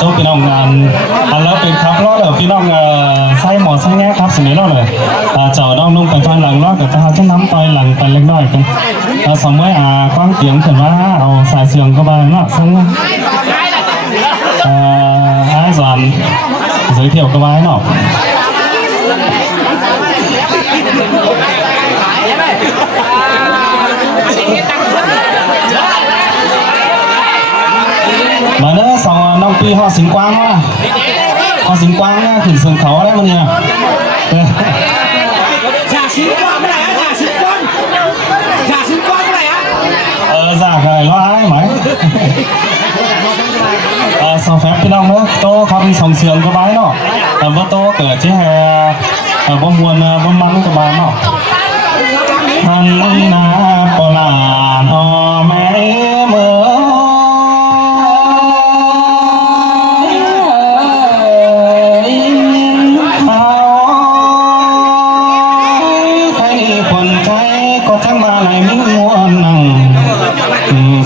โชคพี่น้องงานแล้วเป็นครับล้อเลยพี่น้องไส้หมอไส้แง่ครับสิ่งนี้ล้อเลยจ่อน้องนุ่งไปฟันหลังล้อกับจะจะน้ำต่อยหลังไปเล็กน้อยกันสมัยกว้างเตียงถึงว่าเอาสายเสียงก็ไปเนาะซึ่งไอ้สอนgiới thiệuก็ไปเนาะมาเด้อสองน้องปีhọสิงกว้างนะhọสิงกว้างนะขึ้นเสริมเขาได้มั้งเนี่ยtrả chín quang cái này á trả chín quang cái này á giả cái lo ai mấy sau phépพี่น้องเนอะโตเขามีสองเสียงก็บ้านเนาะว่าโตเกิดที่แห่ว่ามวลว่ามันก็บ้านเนาะท่านนาปลาหอแม่เมื่อ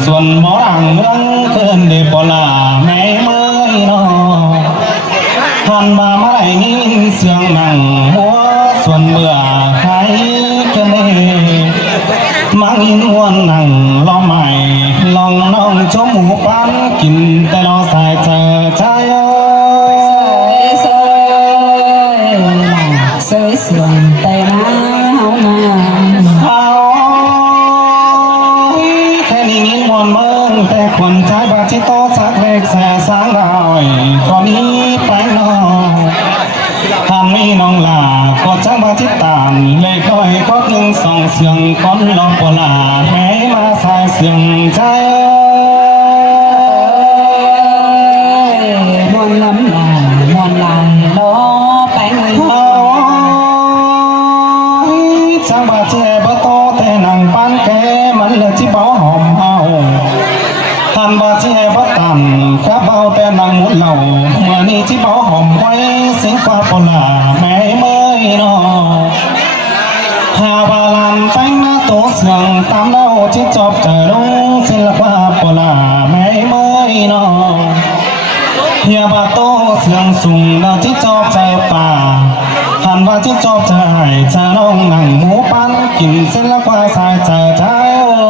ส่วนหมอดังเมืองเกินเดปลาแม่เมื่อยนอท่านมาไม่ยินเสียงหนังหัวส่วนเมื่อใครจะเล่มังอินวนหนังล้อใหม่ลองน้องชมหมูปันกินแต่รอสายเจอใจเสยเสียงแต่น้าเฮามาแต่คนใจบาจิโตสักเล็กแสสางดาวตอนนี้ไปนอทำมีน้องลาก็จังบาจิตานเลยค่อยก็หนึ่งสองเสียงก้อนลองปลาแม้มาสายเสียงใจมวนลำลามวนลายล้อไปจังบาเจ็บโตแต่นังปันแกมันเลยที่เบาหอมเฮาท่านบาเจ็บตันข้าเบาแต่นางมุดเหล่าเมื่อนี้ที่เบาหอมไว้เสียงฟ้าปลาแม่เมื่อยนอหาบาลันไปหน้าโตเสียงตามเล่าที่จบเจอลุงเสียงฟ้าปลาแม่เมื่อยนอเฮียบาโตเสียงสูงเราที่จบใจป่าท่านว่าที่จบใจจะน้องนั่งหมูปั้นกินเส้นละกว่าสายใจใจโอ้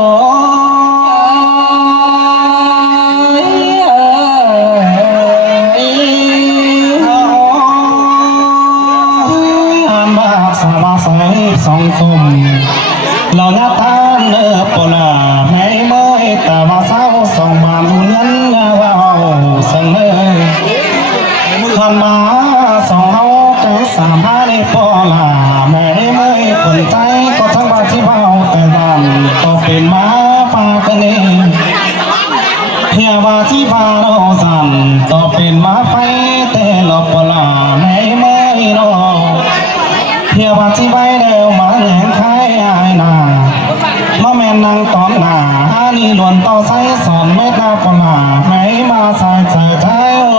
สองสมเราหน้าตาเนื้อปลาไม่เมื่อยแต่ว่าเศร้าสองบานเงินว่าสังเมื่อยผ่านมาสองเฮาแต่สามห้าในปลาไม่เมื่อยคนใจก็ทั้งบาที่เบาแต่ดันก็เป็นมาฟ้ากันเองเฮียบาที่ฟ้าเราสั่นต่อเป็นมาไฟแต่หลอกปลาไม่เมื่อยนอเฮียบาที่ไว้เดียวมาแหงไข่อายนามาแม่นางตอนหนาฮานี่ล้วนต่อใส่สอนเม็ดนาปลาไม่มาใส่ใจใจโอ้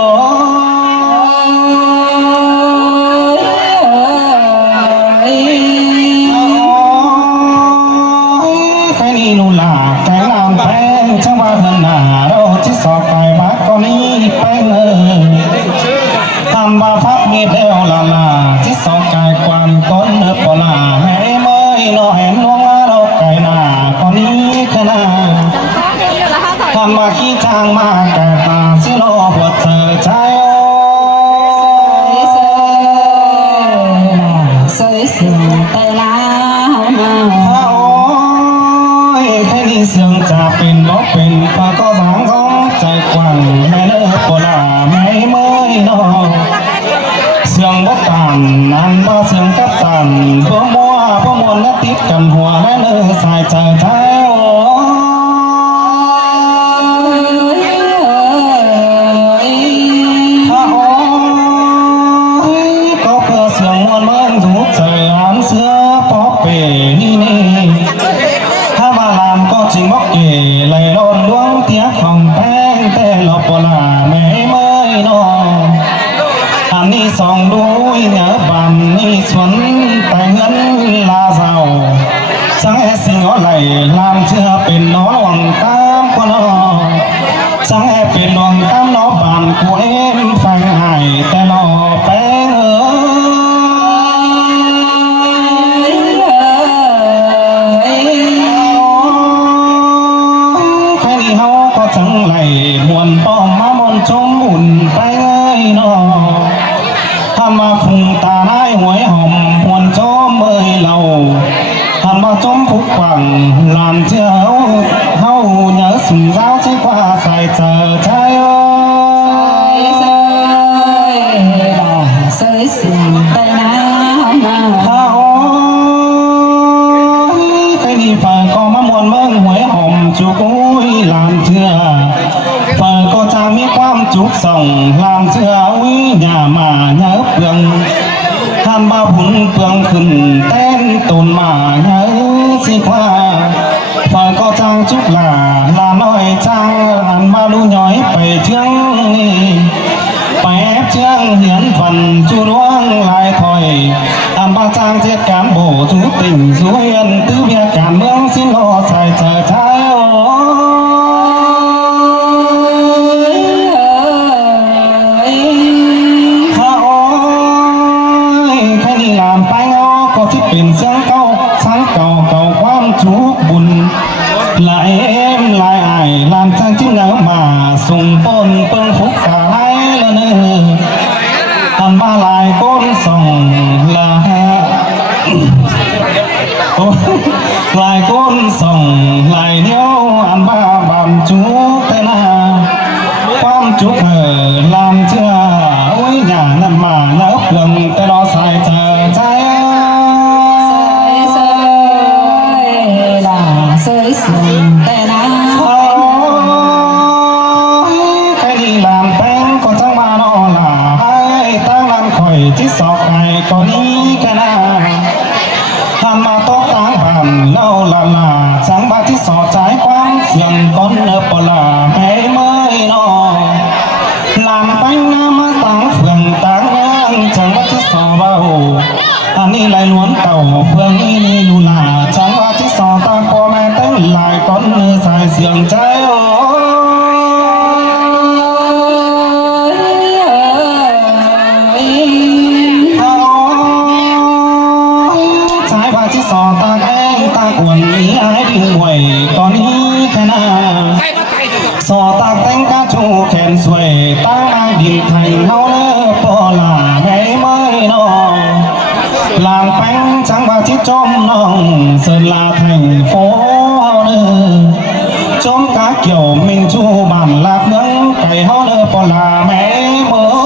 ใครนี่นูลาแกงน้ำแป้งช่างว่าเหินหนาเราที่สอบไก่มาก็นี้แป้งทำมาพักมีเดียวลาลาที่สองกายควันก้นเนื้อปลาแม่เมื่อยนอเห็นน้องว่าเราไก่หน้าคนนี้ขนาดทำมาขี้ทางมาแก่ตาสิโลหัวใจใจเสยเสียงแต่น้าเฮามาแค่นี้เสียงจะเป็นบอกเป็นปาก็สางสองใจควันแม่เนื้อปลาแม่เมื่อยนอเสียงบกตันนั่นว่าเสียงกับตันเพื่อมัวเพื่อมวลและติดกันหัวและเนื้อสายใจใจโอ้ก็เพื่อเสียงมวลเมืองถูกใจอ่านเสือปอเป๋นี่ถ้ามาลามก็จริงบอกเก๋ไหลร้อนดวงเตี้ยของแป้งแต่หลอกปลาแม่เมื่อยนออันนี้สองดูเหนือบันนี่สวนแต่เงินลาเศร้าสังเอสิงห์ไหลลามเชื่อเป็นน้องตามกว่าน้อสังเอเป็นน้องตามน้องบานกูเอ็ม อนชมอุ่นไปเงยนอทำมาฟุงตาได้หวยหอมหวนชมเอ่ยเราทำมาจมพุกฝังลานเจ้าเฮาเหนือสุ่มเจ้าที่กว่าใส่เจอใจเอ้ย sơi sình tay ná ha ôi cái gì phải có má muôn mơ huế hòm chú cúi làm chưa phải có cha mi quam chúc sòng làm chưa úi nhà mà nhớ phương than ba bún phương khẩn tên tồn mà nhớ si qua phải có trang chúc là nói trang ăn ba đu nhói phải chương phải ép chương hiến phần chu luông lại thổi ăn ba trang chiết cán bổ chú tình chú hiền tứ bia cán nương xin lo xài chờ tráiเป็นเสียงเก่าสังเก่าเก่าความชุกบุญลายเอ็มลายไอลานทางจิ้มเงามาส่งปนเปิ้งฟุกกาไล่ละเนอทำบ้าลายก้นส่องละลายก้นส่องลายเนี้ยวอันบ้าบานจุกแต่นาความจุกลานเชื่ออุ้ยหน้าน้ำมาเนื้อเปลืองแต่รอใส่เธอใจsơi sình tay ná cái đi làm bánh còn chẳng mà nó là hai ta làm khỏi chiếc sọt này còn đi cái nào tham mà tốt táng bàn lâu là chẳng ba chiếc sọt trái quán xiềng con nợ bỏ là mấy mới nó làm bánh nam táng phường táng ngang chẳng ba chiếc sọt vào anh đi lại luôn tàu phường đi lù là chẳng ba chiếc sọt ta có mẹ tính lại con nợ xài xiềng trái trái ba chiếc sọt ta cái ta quần ý ai đi ngoài con ý cái nào sò ta cánh cá chu khen xuề ta mang điện thành hao nơ po là mấy mới nó làm bánh trắng ba chiếc chôm nòng sơn là thành phố hao nơ chôm cá kiểu mình chu bản lạc nướng cày hao nơ po là mấy mới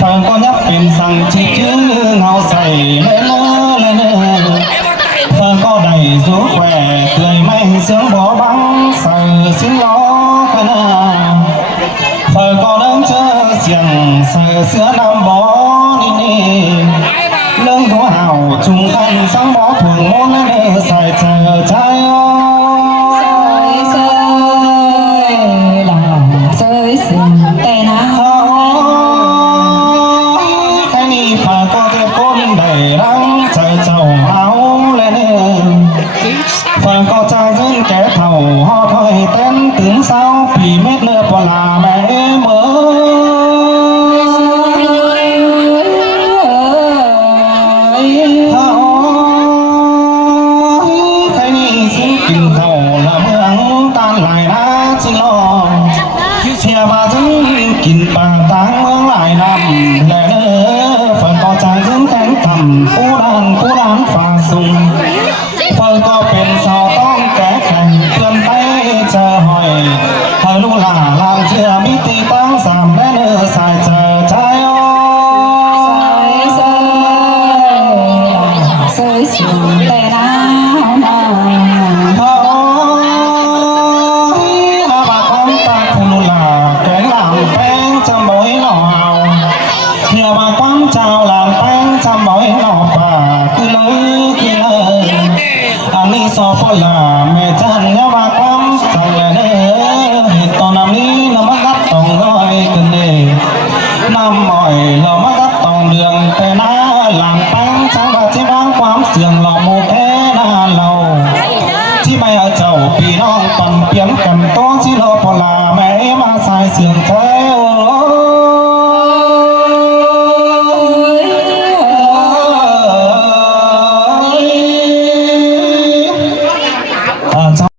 phần có nhấp bên rằng chỉ chứ ngao say lên phần có đầy rú khỏe tươi manh sướng bó băng sờ xin nó cái nào phần có đứng chơ xiềng sờ sữa năm bó đi lưng rú hào trùng thành sáng bó thường môn lên xài chờ trái sơi sình tay ná đầy răng trời trầu áo lên phần có trai dân kẻ thầu ho thôi tên tướng sao vì mét nơ bỏ là mẹ mơ cái này xin kinh thầu là mương tan lại đã xin lo chia ba dân kinh bà táng mương lại nằm lẽ phần có trai dân cánh thầm cú đàn phá sung phần cóเป็นสาวต้องแก้แข่งเตือนไปเจอหอยเธอรู้ล่ะลามเชื่อมิติตั้งสามแม่เนื้อสายเจอใจsơi sình tay ná bà con ta phụ là cái làm bánh cho mỗi nào nhiều bà con chào làm bánh cho mỗi nào bà cứ lối kia anh đi so phó là mẹ chân nhớ bà con chẳng lẽ nữa hiện tao nằm đi nó mất gắt tòng gọi cần đề nằm mỏi lò mất gắt tòng đường tê ná làm bánh chẳng bà chỉ bán quám xiềng lò mù thế na lầu chỉ bay ở chầu vì nó còn kiếm cầm to chỉ lo phó là mẹ mà xài xiềng thế